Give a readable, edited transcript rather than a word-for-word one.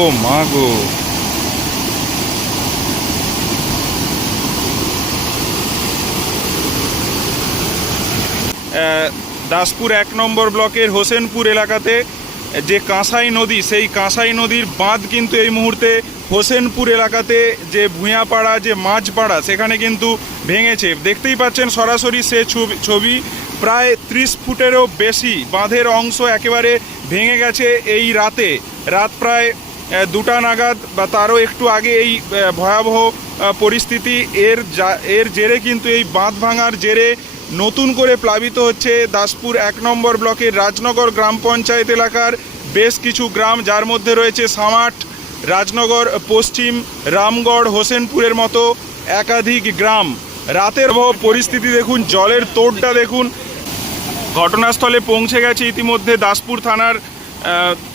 ও মা গো, দাসপুর 1 নম্বর ব্লকের হোসেনপুর এলাকাতে যে কাঁসাই নদী, সেই কাঁসাই নদীর বাঁধ কিন্তু এই মুহূর্তে হোসেনপুর এলাকাতে যে ভূঁয়াপাড়া, যে মাঝপাড়া, সেখানে কিন্তু ভেঙেছে। দেখতেই পাচ্ছেন সরাসরি সে ছবি। প্রায় 30 ফুটেরও বেশি বাঁধের অংশ একেবারে ভেঙে গেছে এই রাতে। রাত প্রায় 2টা নাগাদ বা তারও একটু আগে এই ভয়াবহ পরিস্থিতি। এর জেরে কিন্তু এই বাঁধ ভাঙার জেরে নতুন করে প্লাবিত হচ্ছে দাসপুর 1 নম্বর ব্লকের রাজনগর গ্রাম পঞ্চায়েত এলাকার বেশ কিছু গ্রাম, যার মধ্যে রয়েছে সামাট, রাজনগর পশ্চিম, রামগড়, হোসেনপুরের মতো একাধিক গ্রাম। রাতের পরিস্থিতি দেখুন, জলের তোড়টা দেখুন। ঘটনাস্থলে পৌঁছে গেছে ইতিমধ্যে দাসপুর থানার